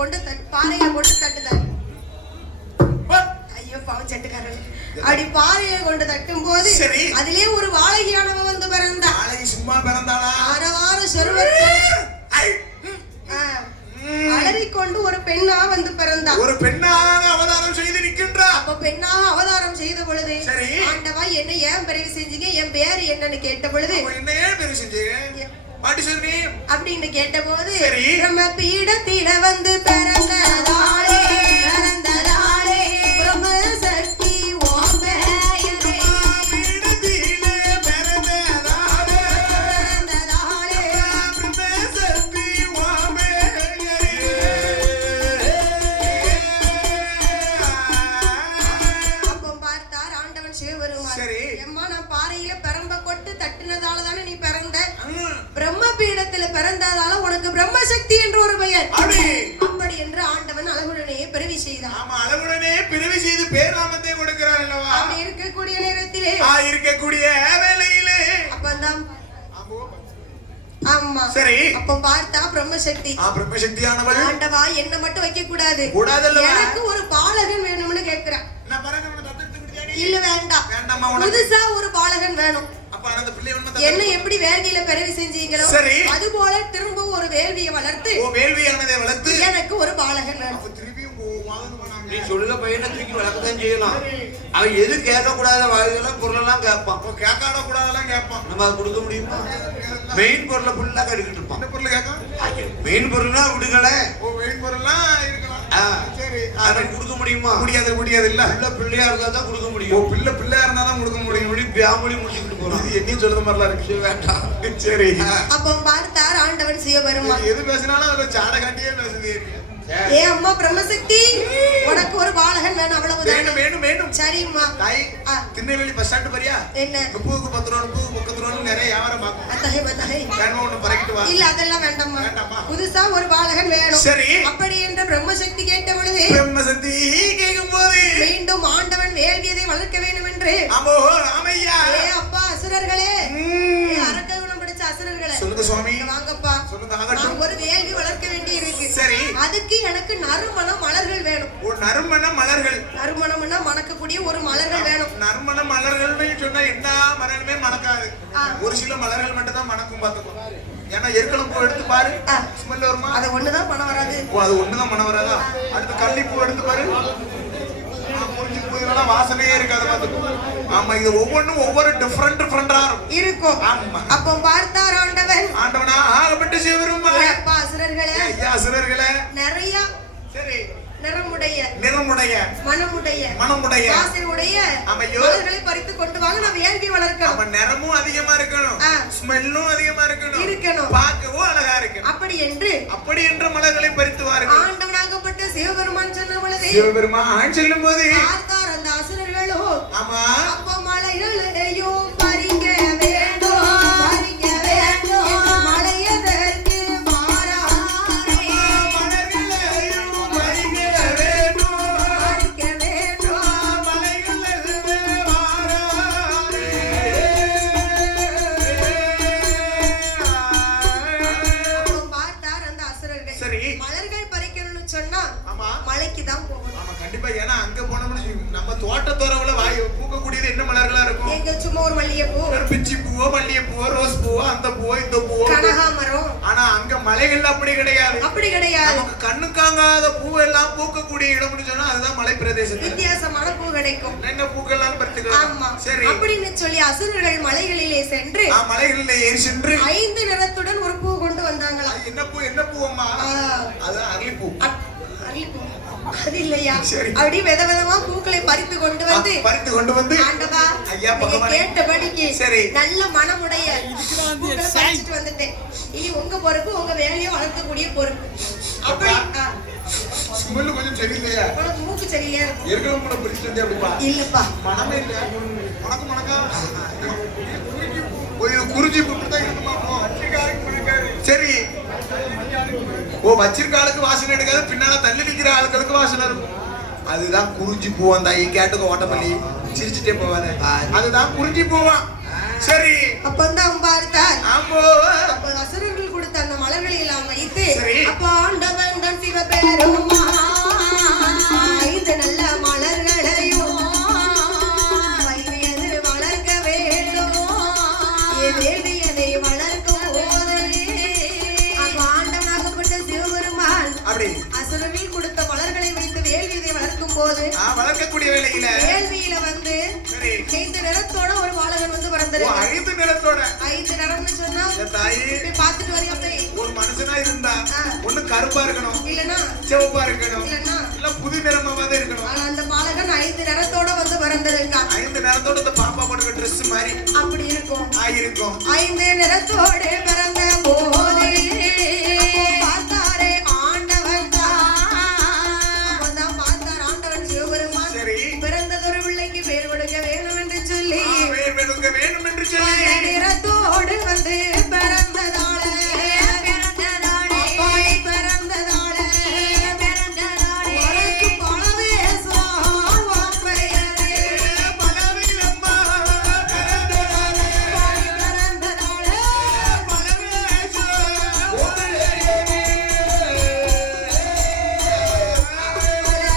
கொண்டு தட்டுதார். ஐயோ பாவம் சட்டுக்காரன். அப்படி பாறையை கொண்டு தட்டும் போது அதிலே ஒரு வாழகியானவன் வந்து பிறந்தான். சும்மா பிறந்தாளா? ஆரவார செருவத்தை அலறிக்கொண்டு ஒரு பெண்ணா வந்து பிறந்தார். ஒரு பெண்ணாக அவதாரம் செய்து நிற்கின்றார். அப்ப பெண்ணாக அவதாரம் செய்த பொழுது ஆண்டவா என்ன ஏன் பிறகு செஞ்சீங்க, என் பேரு என்னன்னு கேட்ட பொழுது என்ன ஏன் பிறகு செஞ்சீங்க அப்படின்னு கேட்ட போது நம்ம பீடத்தில வந்து பிறந்ததாலே பிரம்ம சக்தி பிறந்ததால உனக்கு பிரம்மசக்தி என்று ஒரு பெயர். அப்படி என்று ஆண்டவன் அழகுடனே பிறவி செய்தான். ஆமா, அழகுடனே பிறவி செய்து பேராமத்தை கொடுக்கிறார் அல்லவா? அப்படி இருக்கக்கூடிய நேரத்திலே இருக்கக்கூடிய வேளையிலே அப்பதான் ஆமா சரி அப்ப பார்த்தா பிரம்மசக்தி பிரம்மசக்தியானவள் ஆண்டவா என்ன மட்டும் வைக்க கூடாது, எனக்கு ஒரு பாலகன் வேணும்னு கேக்குறான். இல்ல வேண்டாம், புதுசா ஒரு பாலகன் வேணும். என்ன எப்படி வேள்வியில பிறவி செஞ்சீங்களோ அது போல திரும்ப ஒரு வேள்வியை வளர்த்து எனக்கு ஒரு பாலகன் வேணும். நீ சொல்லுற பையனை தூக்கி வளர்க்கத்தான் செய்யலாம். அவன் எது கேட்க கூடாத வாழ்க்கையெல்லாம் பொருளெல்லாம் கேட்பான். கேட்காத கூடாதெல்லாம் கேட்பான். நம்ம அதை கொடுக்க முடியுமா? மெயின் பொருளை ஃபுல்லா கடிக்கிட்டு இருப்பான். மெயின் பொருள்னா விடுங்கள, மெயின் பொருள்லாம் இருக்கலாம். சரி, அதை கொடுக்க முடியுமா? முடியாது இல்ல. பிள்ளையா இருந்தா தான் கொடுக்க முடியும். பிள்ளையா இருந்தா தான் கொடுக்க முடியும். பேமொழி முடிச்சுக்கிட்டு போறோம். இது என்னையும் சொல்ற மாதிரிலாம் இருக்கு. வேண்டாம். சரி, அப்ப பார்த்தார் ஆண்டவன் சிவபெருமான். எது பேசினாலும் அதை சாட காட்டியே பேசுது. ஏ அம்மா பிரம்மசக்தி, உனக்கு ஒரு பாலகன் வேணும், அவ்வளவுதான். வேணும். சரிம்மா. திருநெல்வேலி பஸ் ஸ்டாண்ட் பாரியா? என்ன 30க்கு 10 ரூபா 30க்கு 30 ரூபா நிறைய வியாபாரம் பார்க்கும். இல்ல அதெல்லாம் வேண்டாம்மா, புதுசா ஒரு பாலகன் வேணும். சரி, அப்படி என்ற பிரம்மசக்தி கேட்ட பொழுது பிரம்மசக்தி கேட்கும் போது மீண்டும் ஆண்டவன் வேள்வியதை வளர்க்க வேண்டும் என்று ஆமையா அப்பா அசுரர்களே, அரக்ககுணம் படிச்ச அசுரர்களே சொல்லுங்க சுவாமி. வாங்கப்பா, சொல்லுங்க. ஒரு வேள்வி வளர்க்க வேண்டி இருக்கு. சரி, அதுக்கு எனக்கு நறுமண மலர்கள் வேணும். நறுமண மலர்கள்? நறுமணம்னா மணக்கக்கூடிய ஒரு மலர்கள் வேணும். நறுமண மலர்கள்னு சொன்னா என்ன மலருமே மணக்காது. ஒரு சில மலர்கள் மட்டும் தான் மணக்கும். பாத்துக்கோ, ஏன்னா எருக்கலம் பூ எடுத்து பாரு, ஸ்மெல் வருமா? அது ஒண்ணுதான் மனம் வராது. அது ஒண்ணுதான் மனம் வராதா? அடுத்து கள்ளிப்பூ எடுத்து பாரு, முடிஞ்சு போயெல்லாம் வாசனையே இருக்காது. பாத்துக்கோ. ஆமா, இது ஒவ்வொன்றும் ஒவ்வொரு டிஃபரெண்டா இருக்கும். ஆமா. அப்போ பார்த்தார் ஆண்டவனா ஆகப்பட்டு சிவபெருமான். அப்பா அசுரர்களே, ஐயா அசுரர்களே, நிறைய சரி நிறமுடைய மனமுடைய வாசனையுடைய மலர்களை பறித்து கொண்டு வாங்க, நம்ம வேள்வி வளர்க்கணும். நம்ம நிறமும் அதிகமா இருக்கணும், ஸ்மெல்லும் அதிகமா இருக்கணும், பார்க்கவும் அழகா இருக்கணும். அப்படி என்று மலர்களை பறித்து வாருங்கள். ஆண்டவனாகப்பட்ட சிவபெருமான் சொன்ன பொழுது சிவபெருமான் சொல்லும் போது பார்த்தார் அந்த அசுரர்களோ. ஆமா, அப்போ மலைகளையும் பறிக்க வேண்டும். மலர்கள் பறிக்கணும்னு சொன்னா மலைக்கு தான் போகணும். ஆமா, கண்டிப்பா. ஏன்னா அங்க போனோம்னு நம்ம தோட்டத்தோரவுல பூக்கக்கூடியது என்ன மலர்களா இருக்கும்? எங்க சும்மா ஒரு மல்லிகைப்பூ, பிச்சி பூவோ, மல்லிகைப்பூவோ, ரோஸ் பூவோ, அந்த பூவோ, இந்த பூவோ, கனகாமரம். ஆனா அங்க மலைகள்ல அப்படி கிடையாது. நமக்கு கண்ணு காங்காத பூ எல்லாம் பூக்கக்கூடிய இடம்னு சொன்னா அதுதான் மலை பிரதேசம். வித்தியாசமான பூ கிடைக்கும். என்ன பூக்கெல்லாம் பறித்துக்கலாம். சரி, அப்படின்னு சொல்லி அசுரர்கள் மலைகளிலே சென்று மலைகளிலே ஏறி சென்று 5 நிறத்துடன் ஒரு பூ கொண்டு வந்தாங்களா. என்ன பூ அம்மா? அது அரளிப்பூ. அது இல்லையா? அப்படி விதவிதமா பூக்களை பறித்து கொண்டு வந்து ஆண்டவா நீங்க கேட்டபடிக்கு நல்ல மனமுடைய பூக்களை பறிச்சுட்டு வந்துட்டேன். இனி உங்க பொறுப்பு, உங்க வேலையை வளர்க்கக்கூடிய பொறுப்பு. அப்படி ஸ்மெல் கொஞ்சம் சரியில்லையா? உனக்கு மூக்கு சரியில்லையா? ஏற்கனவே கூட பிரிச்சுட்டு வந்தே அப்படிப்பா. இல்லப்பா, மனமே இல்ல. மணக்கா குறிஞ்சி போட்டு தான் இருக்குமா? சரி, வச்சிருக்க ஆளுக்கு வாசனை எடுக்காது, பின்னால தள்ளி நிக்கிற ஆளுகளுக்கு வாசனை இருக்கும். அதுதான் குறிஞ்சி பூவான். தாயி கேட்டுக்க, ஓட்டப்பள்ளி சிரிச்சுட்டே போவாரு. அதுதான் குறிஞ்சி பூவான். சரி, அப்பந்தான் பார்த்தார். ஆமா, அசுரர்கள் கொடுத்த அந்த மலர்களை எல்லாம் வைத்து அப்ப ஆண்டவன் தான் சிவபெருமான் வளர்க்கக்கூடிய வேலையில வேள்வியில வந்து சரி 5 நிறத்தோட ஒரு பாலகன் வந்து பிறந்திருக்கு. 5 நிறத்தோட 5 நிறம்னு சொன்னா தாயி போய் பார்த்துட்டு வரியா போய்? ஒரு மனுஷனா இருந்தா ஒண்ணு கருப்பா இருக்கணும், இல்லனா சிவப்பா இருக்கணும், இல்லனா இல்ல புது நிறமாவே இருக்கணும். ஆனா அந்த பாலகன் 5 நிறத்தோட வந்து பிறந்திருக்கான். 5 நிறத்தோட இந்த பாப்பா போட்டுக்க Dress மாதிரி அப்படி இருக்கும். இருக்கும். 5 நிறத்தோட பிறந்த போதே பார்த்தாரே ஆண்டவன் தான் பார்த்தார் ஆண்டவன் சிவபெருமான். சரி பிறந்ததொரு பிள்ளைக்கு பேர் கொடுக்க வேணும் என்று சொல்லி பேர் கொடுக்க வேணும் என்று சொல்லி நிறத்தோடு வந்து பிறந்ததால உனக்கு பலவேசம் உன் பெயரே.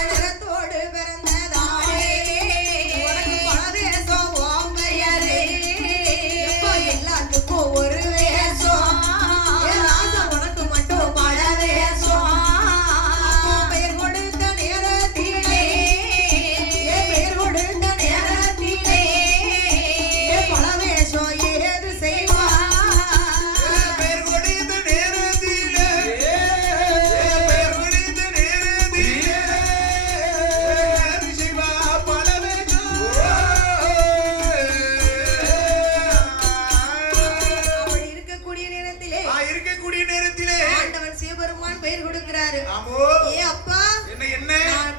நிறத்தோடு பிறந்ததாலே உனக்கு பலவேசம் உன் பெயரே. எப்ப எல்லாத்துக்கும் ஒரு வேஷம், என் ராஜா உனக்கு மட்டும் பலவேஷம். பெயர் கொடுத்த நேரத்திலே, என் பெயர் கொடுத்த நேரத்திலே, என் பலவேஷம் ஏது செய்வா? பேர் கொடுத்த நேரத்திலே பேர் கொடுத்த நேரத்திலே சிவா அப்படி இருக்கக்கூடிய நேரத்திலே இருக்கக்கூடிய நேரத்திலே ஆண்டவன் சிவபெருமான் பெயர் கொடுக்கிறாரு. ஆமோ ஏ அப்பா, என்ன நான்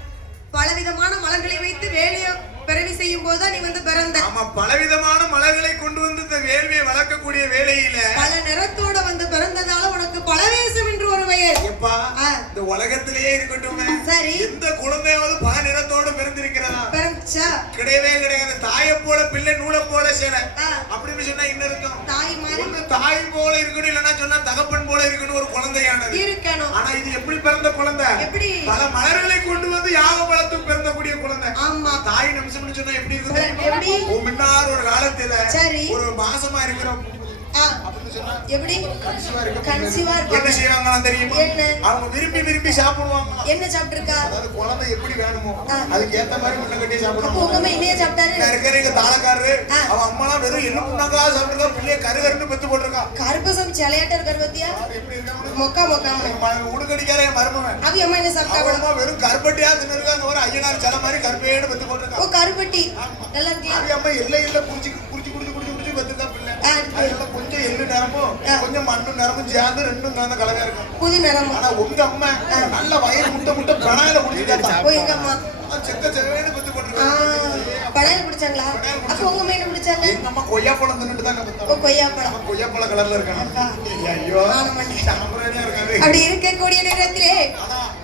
பலவிதமான மலர்களை வைத்து வேலையை பிறவி செய்யும் போதுதான் நீ வந்து பிறந்த. ஆமா பலவிதமான மலர்களை கொண்டு வந்து இந்த வேள்வியை வளர்க்கக்கூடிய வேலையில பல நிறத்தோட வந்து பிறந்ததால உனக்கு பலவேசம் என்று ஒரு பெயர். எப்பா ஆ. இந்த உலகத்திலேயே இருக்கட்டும் சரி, எந்த குழந்தையாவது பல நிறத்தோடு பிறந்திருக்கிறதா? பிறந்துச்சா? கிடையவே கிடையாது. தாயை போல பிள்ளை நூலை போல சேலை ஆ. அப்படின்னு சொன்னா என்ன இருக்கும்? தாய் மாதிரி ஒண்ணு தாய் போல இருக்கணும், இல்லைன்னா சொன்னா தகப்பன் போல இருக்கணும் ஒரு குழந்தையானது. இருக்கணும். ஆனா இது எப்படி பிறந்த குழந்தை? எப்படி? பல மலர்களை கொண்டு வந்து யாக வளர்த்து பிறந்தக்கூடிய குழந்தை. ஆமா. தாய் நிமிஷம்னு சொன்னா எப்படி இருக்குது? எப்படி? முன்னார் ஒரு காலத்துல சரி. ஒரு மாசமா இருக்கிற ஆ. அப்படின்னு சொன்னா எப்படி? கன்சீவா இருக்க கன்சீவா என்ன இருப்பாங்க. செய்வாங்களா தெரியுமா? என்ன? அவங்க விரும்பி விரும்பி சாப்பிடுவாங்க. என்ன சாப்பிட்டிருக்கா? அதாவது குழந்தை எப்படி வேணுமோ ஆ. அதுக்கு ஏத்த மாதிரி முன்ன கட்டி அப்போ சாப்பிடுவாங்க. உங்க அம்மா என்னைய சாப்பிட்டாரு? நான் இருக்கிற தாளக்காரரு ஆ. அவன் அம்மாலாம் வெறும் என்ன முன்னாக்கா சாப்பிட்டுருக்கா, பிள்ளைய கருகருன்னு பெத்து போட்டிருக்கா. கருப்பசம் சிலையாட்ட இருக்காரு பத்தியா? அது எப்படி இருக்கா? மொக்கா மொக்கா உடுக்கடிக்கார என் மருமவன் அவி அம்மா என்ன சாப்பிட்டா? அவன் அம்மா வெறும் கருப்பட்டியா தின்னுருக்காங்க, ஒரு ஐயனார் சில மாதிரி கருப்பேன்னு பெத்து போட்டிருக்கா. ஓ கருப்பட்டி நல்லா இருக்கியா? அவன் அம்மா எல்லை இல்ல குடிச்சு குடிச்சு குடிச்சு குடிச்சு குடிச்சு பெத்துருக்கா பிள்ளை. ஆ. அதனால கொஞ்சம் எள்ளு நிறமும் கொஞ்சம் மண்ணு நிறமும் சேர்ந்து ரெண்டும் கலந்த கலவையா இருக்கும். புது நிறமா? ஆனா உங்க அம்மா நல்ல வயிறு முட்டை முட்டை பணாயில குடிச்சுட்டா. ஓ எங்க அம்மா செக்க செவேன்னு பெத்து போட்டிருக்கா. படையல் குடிச்சாங்களா? அப்போ உங்க அம்மா என்ன குடிச்சாங்க? எங்க அம்மா கொய்யாப்பழம் தின்னுட்டு தாங்க ஓ பெத்தாங்க. கொய்யாப்பழம். அவன் கொய்யாப்பழ கலர்ல இருக்கான். அப்பா. ஐயோ ஆனமண்டி. சாம்பிராணியா இருக்காரு. அப்படி இருக்கக்கூடிய நேரத்திலே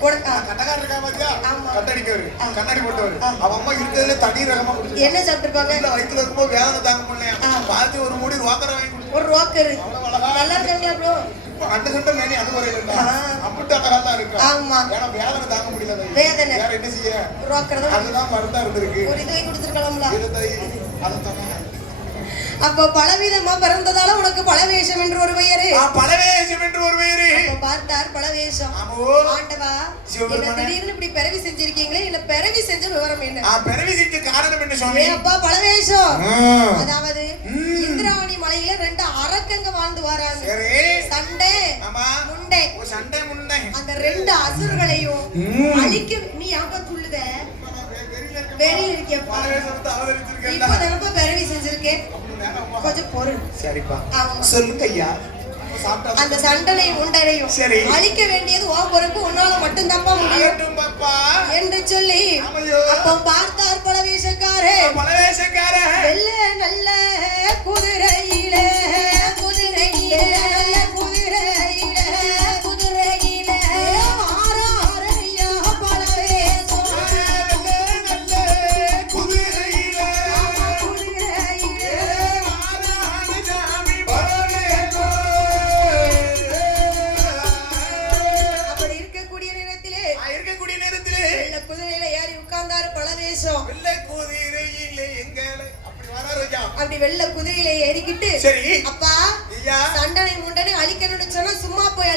உனக்கு கட்டக்காரர் இருக்கா பாத்தியா? ஆமா. கட்டடிக்கவரு கண்ணாடி போட்டவரு. அவன் அம்மா இருக்கிறதுல தனி ரகமா குடிச்சு என்ன சாப்பிட்டுருப்பாங்க? வயிற்றுல இருக்கும்போது வேதனை தாங்க முடியலையா? பார்த்து ஒரு மூடி ரோக்கரை வாங்கி குடிச்சு ஒரு ரோக்கரு நல்லா இருக்காங்களா ப்ரோ? இப்ப அண்டு சண்டை மேனி அது வரையில இருக்கா? ஆ. அம்பிட்டு அழகா இருக்கா? ஆமா. ஏன்னா வேதனை தாங்க முடியல. வேதனை. வேற என்ன செய்ய? ரோக்கர் தான் அதுதான் மருந்தா இருந்திருக்கு. ஒரு இதை கொடுத்துருக்கலாம்ல. அதை தானே அப்போ பலவிதமா பிறந்ததால உனக்கு பலவேஷம் என்று ஒரு பெயரு. பலவேஷம் என்று ஒரு பெயரு. அப்போ பார்த்தார் பலவேஷம். ஆமோ ஆண்டவா, சிவபெருமானே. என்ன திடீர்னு இப்படி பிறவி செஞ்சிருக்கீங்களே, இல்ல பிறவி செஞ்ச விவரம் என்ன? பிறவி செஞ்ச காரணம் என்ன சுவாமி? ஏ அப்பா பலவேஷம். அதாவது இந்திராணி மலையில 2 அரக்கங்க வாழ்ந்து வராங்க. சரி. சண்டை ஆமா. முண்டை. ஓ சண்டை முண்டை. அந்த 2 அசுரங்களையும் அழிக்க நீ யாப்ப துள்ளுத? வெறி இருக்கேப்பா. பலவேஷத்தை அவதரிச்சிருக்கேன். இப்போ தானப்பா பிறவி செஞ்சிருக்கேன். கொஞ்சம் பொருள். சரிப்பா. ஆமா. சொல்லுங்க ஐயா. சாப்பிட்டா அந்த சண்டனையும் உண்டனையும் சரி. அழிக்க வேண்டியது ஓ பொறுப்பு, உன்னால மட்டும் தப்பா முடியும் ஆகட்டும் பாப்பா என்று சொல்லி ஆமையோ. அப்போ பார்த்தார் பலவேஷக்காரே. பலவேஷக்கார வெள்ள நல்ல குதிரையில குதிரையில நல்ல குதிரையில குதிரையில ஆராரையா பலவேஷம் நல்ல குதிரையில குதிரையில ஆராணி பலவேஷம். அப்படி இருக்கக்கூடிய நேரத்திலே இருக்கக்கூடிய நேரத்திலே வெள்ள குதிரையில ஏறி உட்கார்ந்தாரு பலவேஷம். வெள்ளை குதிரையிலே எங்களை அப்படி வராருக்கா. அப்படி வெள்ள குதிரையில ஏறி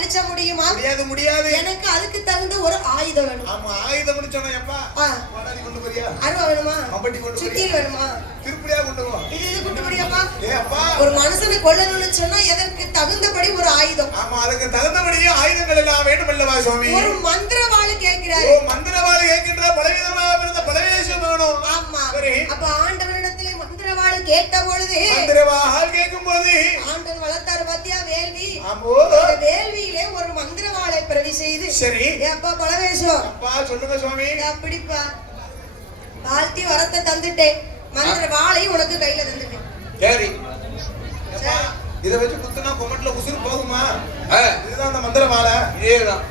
அழிச்ச முடியுமா? முடியாது முடியாது. எனக்கு அதுக்கு தகுந்த ஒரு ஆயுதம் வேணும். ஆமா ஆயுதம் முடிச்சோம். எப்பா வாடாடி கொண்டு போறியா? அருவா வேணுமா? கம்பட்டி கொண்டு சுத்தியில் வேணுமா? திருப்படியா கொண்டு போ. இது கொண்டு போறியாப்பா? ஏ அப்பா ஒரு மனுஷனை கொல்லணும்னு சொன்னா எதற்கு தகுந்தபடி ஒரு ஆயுதம். ஆமா அதுக்கு தகுந்தபடியே ஆயுதங்கள் எல்லாம் வேண்டும் அல்லவா சுவாமி? ஒரு மந்திரவாளி கேட்கிறாரு. ஓ மந்திரவாளி கேட்கின்ற பலவிதமாக இருந்த பலவேஷம் வேணும். ஆமா. சரி. அப்ப ஆண்டவனிடத்திலே மந்திரவாளி கேட்ட பொழுது மந்திரவாள் கேட்கும்போது ஆண்டவன் வளர்த்தாரு பாத்தியா வேள்வி. ஆமோ அந்த வேள்வியிலே ஒரு மந்திரவாளை பிரவி செய்து சரி. அப்பா பலவேஷம் அப்பா சொல்லுங்க சுவாமி. அப்படிப்பா வாழ்த்தி வரத்தை தந்துட்டேன். மந்திரவாளை உனக்கு கையில தந்துட்டேன். சரி இத வச்சு குத்துனா கொமட்ல உசுறு போகுமா? இதுதான் அந்த மந்திரவாளை. இதேதான்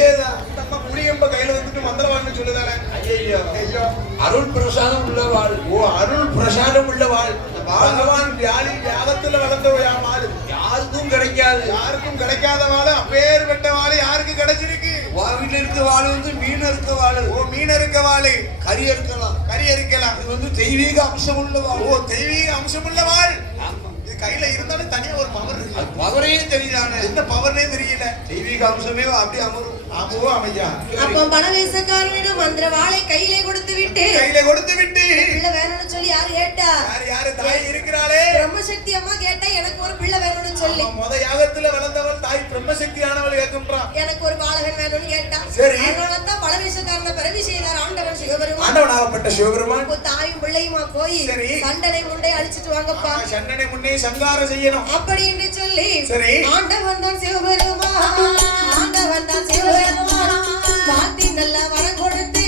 ஏதான் நம்ம புளியம்ப கையில வந்துட்டு மந்திரவாள்னு சொல்லுதானே. ஐயோ ஐயோ அருள் பிரசாதம் உள்ள வாழ். ஓ அருள் பிரசாதம் உள்ள வாழ். பகவான் வியாழி யாகத்துல வளர்ந்த வாழ் யாருக்கும் கிடைக்காது. யாருக்கும் கிடைக்காத வாழ். அப்பேர் வெட்ட வாழ் யாருக்கு கிடைச்சிருக்கு? வீட்டுல இருக்க வாழ் வந்து மீன் இருக்க வாழ். ஓ மீன் இருக்க வாழ். கறி இருக்கலாம். கறி இருக்கலாம். இது வந்து தெய்வீக அம்சம் உள்ள வாழ். ஓ தெய்வீக அம்சம் உள்ள வாழ். இது கையில இருந்தாலும் தனியா ஒரு பவர் இருக்கு. அது பவரே தெரியுதானே? என்ன பவர்னே தெரியல. தெய்வீக அம்சமே அப்படி அமரும். ஆமோ அமையா. அப்ப பணவேசக்காரனிடம் மந்திரவாளை கையிலே கொடுத்து விட்டு பிள்ளை வேணும்னு சொல்லி யாரு கேட்டா? யாரு தாய் இருக்கிறாளே பிரம்மசக்தி அம்மா கேட்டா எனக்கு ஒரு பிள்ளை வேணும்னு சொல்லி. முத யாகத்துல வளர்ந்தவள் தாய் பிரம்மசக்தி ஆனவள் கேட்கின்றான். எனக்கு ஒரு பாலகன் வேணும்னு கேட்டா. சரி. அதனாலதான் பணவேசக்காரனை பிறவி செய்தார் ஆண்டவன் சிவபெருமான். ஆண்டவனாகப்பட்ட சிவபெருமான் தாயும் பிள்ளையுமா போய் சண்டனை முண்டை அழிச்சிட்டு வாங்கப்பா. சண்டனை முன்னே சங்காரம் செய்யணும் அப்படி என்று சொல்லி சரி. ஆண்டவன் தான் சிவபெருமான். ஆண்டவன் தான் சிவபெருமான். வாத்தி நல்ல வரம் கொடுத்து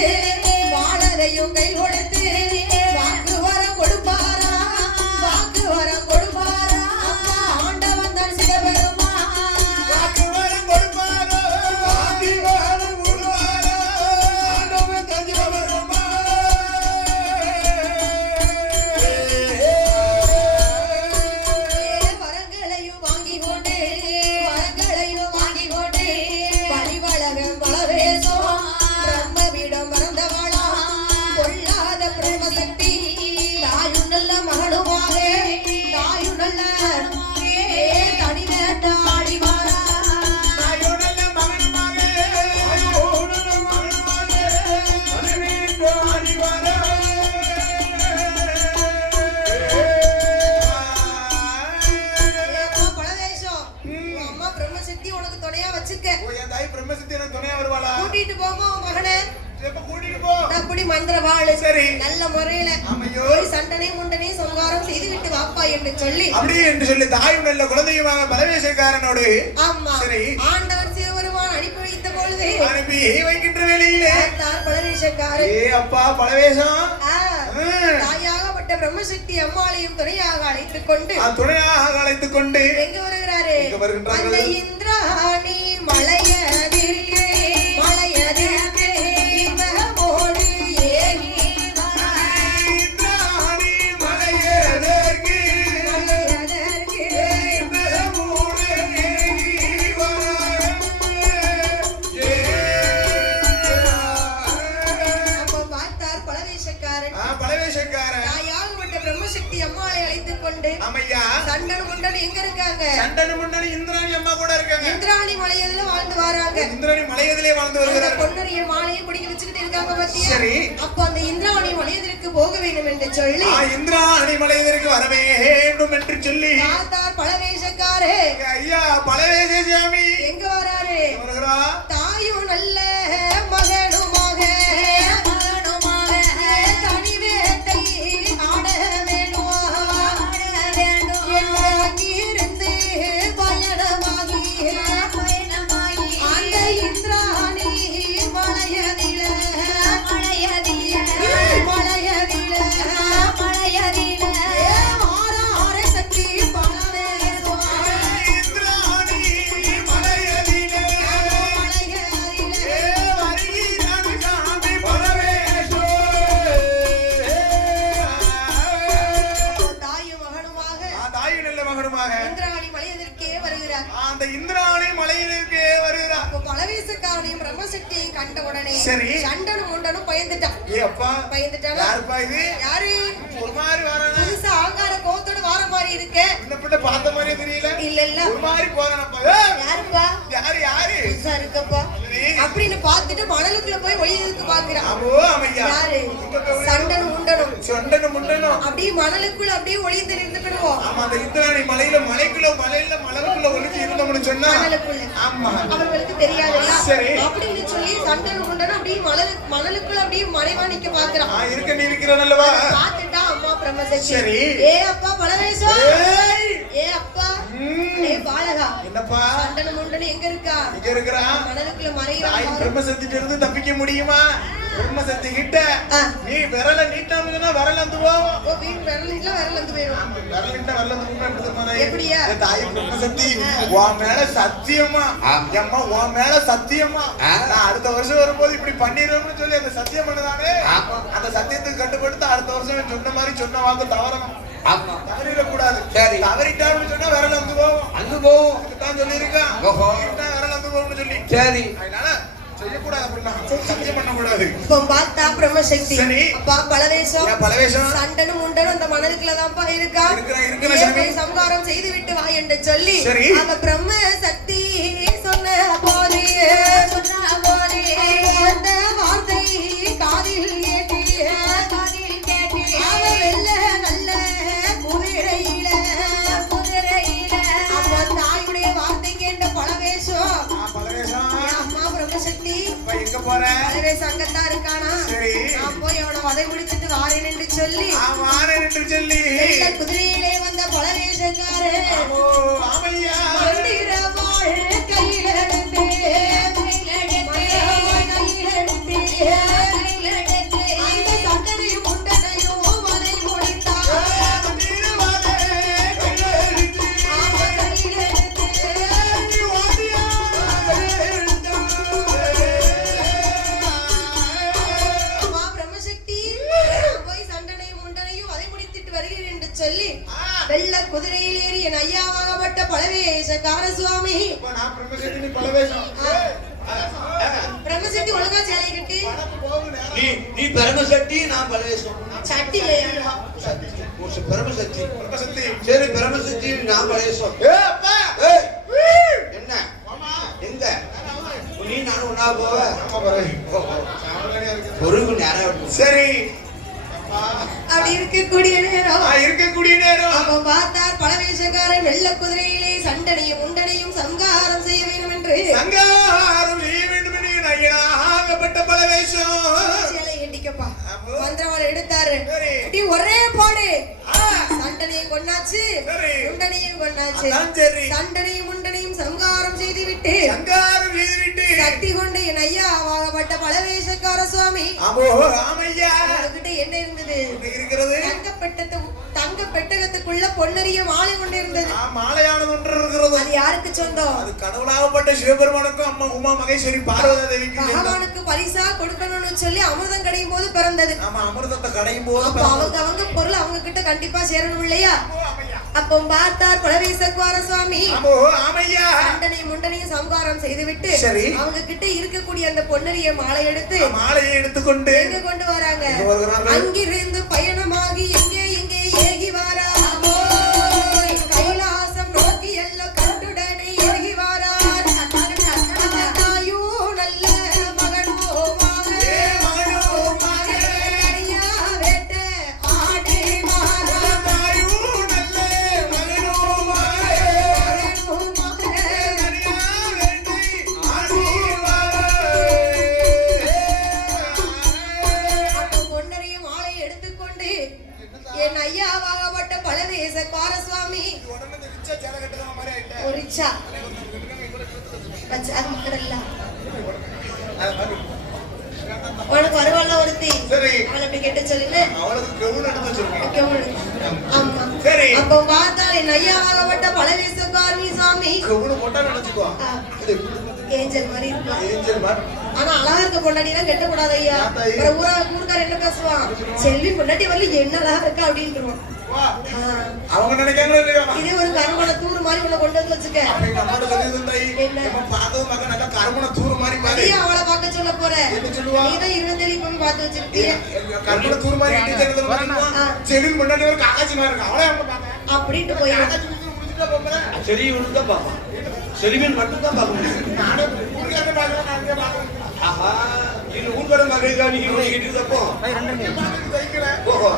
வாழரையும் கை கொடுத்து வாக்கு வரம் கொடுப்பாரா? வாக்கு வரம் கொடுப்பாரா? ஆண்டவன் தான் சிவபெருமான். வாக்கு வரம் கொடுப்பாரா? வாக்கு வரம் கொடுப்பாரா? ஆண்டவன் தான் சிவபெருமான். வரங்களையும் வாங்கி கொண்டு பரிவளகன் பலவேசம் பிரம்மவிடம் மறந்தவளா கொள்ளாத பிரம்மசக்தி தாயும் நல்ல மகனுமாக தாயும் நல்ல தனிவேட்ட ஆடிவாரா. தாயும் நல்ல மகனுமாக தாயும் நல்ல மகனுமாக தனிவேட்ட ஆடிவாரா. அம்மா பிரம்மசக்தி உனக்கு துணையா வச்சிருக்க. என் தாய் பிரம்மசக்தி எனக்கு துணையா வருவாளா? கூட்டிட்டு போமா மகனே. எப்ப கூட்டிட்டு போ. அப்படி மந்திரவாளு சரி. நல்ல முறையில ஆமையோ சண்டனை முண்டனை சங்காரம் செய்து விட்டு வாப்பா என்று சொல்லி அப்படி என்று சொல்லி தாயும் நல்ல குழந்தையுமாக பலவேசக்காரனோடு ஆமா சரி. ஆண்டவர் சிவபெருமான் அனுப்பி வைத்த பொழுது அனுப்பி வைக்கின்ற வேளையிலே பலவேசக்காரன் ஏ அப்பா பலவேசம் தாயாகப்பட்ட பிரம்மசக்தி அம்மாளையும் துணையாக அழைத்துக் கொண்டு துணையாக அழைத்துக் கொண்டு எங்க வருகிறாரு? எங்க வருகின்றார்கள்? அந்த இந்திராணி மலையதிர்க்கு மலையதிர்க்கு இன்பமோடு ஏகி இந்திராணி மலையதற்கு மலையதற்கு இன்பமோடு ஏகி வரும். அப்போ பார்த்தார் பலவேசக்காரன். பலவேசக்காரன் தாயாகப்பட்ட பிரம்மசக்தி அம்மாளை அழைத்துக் கொண்டு அம்மையா சண்டன் முண்டன் எங்க இருக்காங்க? சண்டனு முன்னணி இந்திராணி அம்மா கூட இருக்காங்க. இந்திராணி மலையதுல வாழ்ந்து வராங்க. இந்திராணி மலையதிலே வாழ்ந்து வருகிறார். பொன்னரிய மாலையை பிடிக்க வச்சுக்கிட்டு இருக்காங்க பாத்தியா? சரி. அப்ப அந்த இந்திராணி மலையதற்கு போக வேண்டும் என்று சொல்லி இந்திராணி மலையதற்கு வர வேண்டும் என்று சொல்லி பார்த்தார் பலவேசக்காரே. ஐயா பலவேச சாமி எங்க வராரு? வருகிறா. தாயும் நல்ல மகனுமாக தனிவேட்டை ஆட வேண்டும் என்று அங்கிருந்து பயணமாகி அந்த இந்திராணி மலையதில ஆறார சக்தி பலவேசம் இந்திராணி மலையதிலே வருகிறான் சாமி பலவேசம். தாயும் மகனுமாக தாயும் நல்ல மகனுமாக இந்திராணி மலையதற்கே வருகிறார். அந்த இந்திராணி மலையிலே வருகிறார். அப்போ பலவேசக்காரனையும் பிரம்மசக்தியை கண்ட உடனே சரி. சண்டனும் முண்டனும் பயந்துட்டான். ஏ அப்பா பயந்துட்டானா? யாருப்பா இது? யாரு? ஒரு மாதிரி வரானே. புதுசா ஆங்கார கோத்தோட வார மாதிரி இருக்க. இந்த பிள்ளை பார்த்த மாதிரியே தெரியல. இல்ல இல்ல ஒரு மாதிரி போறானப்பா. யாருப்பா? யாரு யாரு புதுசா இருக்கப்பா அப்படின்னு பார்த்துட்டு மணலுக்குள்ள போய் ஒளியதுக்கு பாக்குறான். ஆமோ ஆமையா யாரு? சண்டனும் முண்டனும். சொண்டனும் முண்டனும் அப்படியே மணலுக்குள்ள அப்படியே ஒளிந்து நின்றுக்கிடுவோம். ஆமா அந்த இந்திராணி மலையில மணலுக்குள்ள ஒளிஞ்சு இருந்தோம்னு சொன்னா மணலுக்குள்ள. ஆமா அவர்களுக்கு தெரியாதுல்ல. சரி. அப்படின்னு சொல்லி சண்டனும் முண்டனும் அப்படியே மணலுக்குள்ள அப்படியே மறைவா நிக்க பாக்குறான். இருக்க நீ இருக்கிறனல்லவா பார்த்துட்டா அம்மா பிரம்மசக்தி. சரி. ஏ அப்பா பலவேசம். ஏ அப்பா. ஏ பாலகா. என்னப்பா சண்டனும் முண்டனும் எங்க இருக்கா? இங்க இருக்கறா. மணலுக்குள்ள மறைவா. பிரம்மசக்திட்ட இருந்து தப்பிக்க முடியுமா? பிரம்மசக்தி கிட்ட நீ விரல நீட்டாமனா விரல் வந்து போவோம். ஓ வீண் விரல் இல்ல விரல் வந்து போயிடும். விரல் நீட்டா விரல் வந்து போறா. எப்படியா? தாய் பிரம்மசக்தி உன் மேல சத்தியமா அம்மா உன் மேல சத்தியமா நான் அடுத்த வருஷம் வரும்போது இப்படி பண்ணிடுவேன்னு சொல்லி அந்த சத்தியம் பண்ணுதானே அந்த சத்தியத்துக்கு கட்டுப்பட்டு அடுத்த வருஷம் சொன்ன மாதிரி சொன்ன வாக்கு தவறணும். தவறிடக்கூடாது. சரி. தவறிட்டான்னு சொன்னா விரல் வந்து போவோம். அங்கு போவோம் அதுதான் சொல்லியிருக்கான். விரல் வந்து போவோம்னு சொல்லி. சரி. அதனால செய்யக்கூடாது அப்படின்னா சத்தியம் பண்ணக்கூடாது. இப்போ பார்த்தா பிரம்மசக்தி. சரி. அப்பா பலவேசம். பலவேசம். சண்டனும் முண்டனும் அந்த மணலுக்குள்ள தான்ப்பா இருக்கா. இருக்கிற சாமி. சம்ஹாரம் செய்து விட்டு வா என்று சொல்லி சரி. அந்த பிரம்மசக்தி சொன்ன போதே அந்த வார்த்தை காதில் ஏற்றி அவ வெல்ல நல்ல குதிரையில அப்ப தாயுடைய வார்த்தை கேட்ட பலவேசம். அம்மா பிரம்மசக்தி எங்க போற சங்கத்தான் இருக்கானா. சரி. நான் போய் அவனை வதை முடிச்சுட்டு வாரேன் என்று சொல்லி குதிரையிலே வந்த பலவேசக்காரு கையில எடுத்து அந்த சண்டனையும் முண்டனையும் வதை முடித்தான். சொல்லி வெள்ள குதிரையில் ஏறி என் ஐயாவாகப்பட்ட பலவேசக்கார சுவாமி பிரம்மசக்தி ஒழுங்கா சேலை கட்டி நீ பிரம்மசக்தி நான் பலவேசம் சட்டி இல்லையா பிரம்மசக்தி சரி பிரம்மசக்தி நான் பலவேசம் என்ன எங்க நீ நானும் ஒன்னா போவ நேரம் சரி அப்படி இருக்கக்கூடிய நேரம் அவன் பார்த்தார் பலவேசக்காரன் வெள்ள குதிரையிலே சண்டனையும் முண்டனையும் சங்காரம் செய்ய வேண்டும் என்று ஐயனாகப்பட்ட பலவேஷம் சேலை கட்டிக்கப்பா மந்திரவாள் எடுத்தாரு ஒரே போடு சண்டனையும் கொண்டாச்சு முண்டனையும் கொண்டாச்சு சண்டனையும் முண்டனையும் சங்காரம் செய்து விட்டு சக்தி கொண்டு என் ஐயா ஆகப்பட்ட பலவேசக்கார சுவாமி கிட்ட என்ன இருந்தது தங்க பெட்டகத்துக்குள்ள பொன்னரிய மாலை கொண்டு இருந்தது. மாலையானது ஒன்று இருக்கிறது. அது யாருக்கு சொந்தம்? அது கடவுளாகப்பட்ட சிவபெருமானுக்கும் அம்மா உமா மகேஸ்வரி பார்வதி தேவிக்கு பகவானுக்கு பரிசா கொடுக்கணும்னு சொல்லி அமிர்தம் கடையும் போது பிறந்தது. ஆமா அமிர்தத்தை கடையும் போது அவங்க பொருள் அவங்க கிட்ட கண்டிப்பா சேரணும் இல்லையா? அப்போ பார்த்தார் பலவேசக்கார சுவாமி சண்டனையும் முண்டனையும் சம்காரம் செய்துவிட்டு அவங்க கிட்ட இருக்கக்கூடிய அந்த பொன்னரிய மாலையை எடுத்துக்கொண்டு எங்க கொண்டு வராங்க? அங்கிருந்து பயணமாகி எங்கே ஏகி வாரா கைலாசம் நோக்கி எல்லாம் கண்டுடனே ஏகி வாரா தாயோ நல்ல மகனோ என் ஐயாவாகப்பட்ட பலவேசக்கார சுவாமி ஒரு இச்சா அது மக்கள் உனக்கு வருவாள்ல ஒருத்தி அவளை அப்படி கேட்டு சொல்லுங்க. ஆமா அப்ப பார்த்தா என் ஐயாவாகப்பட்ட பலவேசக்காரி சுவாமி ஏஞ்சல் மாதிரி இருப்பான். ஆனா அழகா இருக்க பொண்டாட்டிலாம் கெட்ட கூடாது ஐயா. ஊருக்கார என்ன பேசுவான்? செல்வி பொண்டாட்டி வரல என்ன அழகா இருக்கா அப்படின்ட்டுருவான். அவங்க நினைக்காங்களோ இல்லையா? இதே ஒரு கருமண தூறு மாதிரி உள்ள கொண்டு வந்து வச்சுக்க. கருமண தூறு மாதிரி அவளை பார்க்க சொல்ல போற நீதான் 27 இப்ப பார்த்து வச்சிருக்கீங்க. கருமண தூறு மாதிரி செல்வி பொண்டாட்டி ஒரு காக்காச்சி மாதிரி இருக்கு அவளே அப்படின்ட்டு போயிடும். சரி பாப்பா செலிமீன் மட்டும் தான் பார்க்க முடியும். ஆஹா, இது ஊர்வட மகளிர் நீங்க ஓடிக்கிட்டு இருக்கப்போ ஓஹோ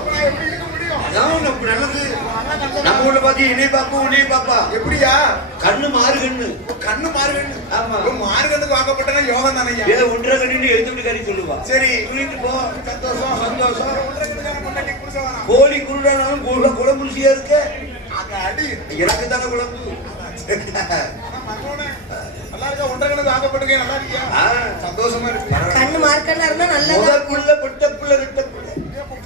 அதான் நல்லது. நம்ம ஊர்ல பாத்தி இணைய பாப்போம் உன்னைய பாப்பா எப்படியா கண்ணு மாறு கண்ணு. கண்ணு மாறுகண்ணு. ஆமா. மாறுகண்ணுக்கு வாக்கப்பட்டனா யோகம் தானே. ஏதோ ஒன்றரை கண்ணு எழுத்து விட்டு கறி சொல்லுவா. சரி சொல்லிட்டு போ. சந்தோஷம். சந்தோஷம். முன்னாடி குடிச்ச வேணாம். கோழி குருடானாலும் குளம்புசியா இருக்கு. அங்க அடி எனக்கு தானே குழம்பு. நல்லா இருக்கா? ஒன்றரை கணக்கு வாக்கப்பட்டுக்க. நல்லா இருக்கியா? சந்தோஷமா இருக்கு. கண்ணு மார்க்கண்ணா இருந்தா நல்லா முதல் புள்ள பொட்ட புள்ள ரெட்ட புள்ள.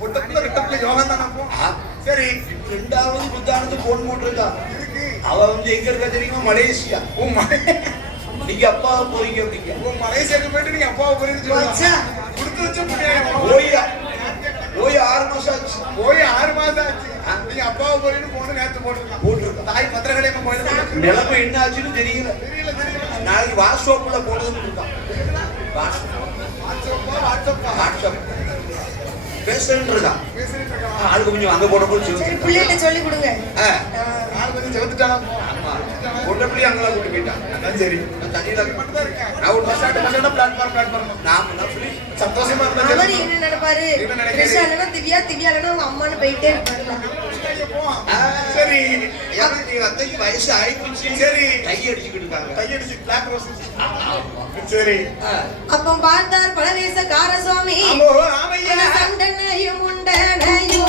பொட்டப்புல ரெட்டப்புல யோகம் தானே. சரி ரெண்டாவது புத்தானது போன் போட்டிருக்கா. அவ வந்து எங்க இருக்கா தெரியுமா? மலேசியா. நீங்க அப்பாவை போறீங்க அப்படிங்க. மலேசியாவுக்கு போயிட்டு நீங்க அப்பாவை போறீங்கன்னு சொல்லுங்க. கொடுத்து வச்ச போய் 6 மாசம் ஆச்சு. போய் 6 மாசம் ஆச்சு. நீங்க அப்பாவை போறீங்கன்னு போன நேரத்து போட்டுருக்கோம். தாய் பத்திரக்கடையம்மா போயிட்டு நிலைமை என்ன ஆச்சுன்னு தெரியல. நாளைக்கு வாட்ஸ்அப்ல போனதுன்னு இருக்கான். வாட்ஸ்அப் பேசுறேன்னு இருக்கான். ஆளுக்கு கொஞ்சம் அங்க போன போது சரி பிள்ளைகிட்ட சொல்லி கொடுங்க. ஆள் கொஞ்சம் செவத்துட்டானா. பொண்ணப்படி அங்கெல்லாம் கூட்டு போயிட்டான். அதான் சரி. தண்ணியில மட்டும் தான் இருக்கேன். நான் ஒரு பஸ் ஸ்டாண்ட் பிளாட்ஃபார்ம். நாம ஃப்ரீ சந்தோஷமா இருந்தா அவர் என்ன நினைப்பாரு? கிருஷ்ணா திவ்யா திவ்யாலனா அவங்க அம்மான்னு போயிட்டே இருப்பாரு. சரி நீ அத்தைக்கு வயசு ஆயிடுச்சு. சரி கை அடிச்சுக்கிட்டு இருக்காங்க. கையடிச்சு பிளாக் ரோஸ். சரி அப்ப பார்த்தார் பலவேச காரசுவாமி ஆமோ ஆமையா சண்டனையும் உண்டனையோ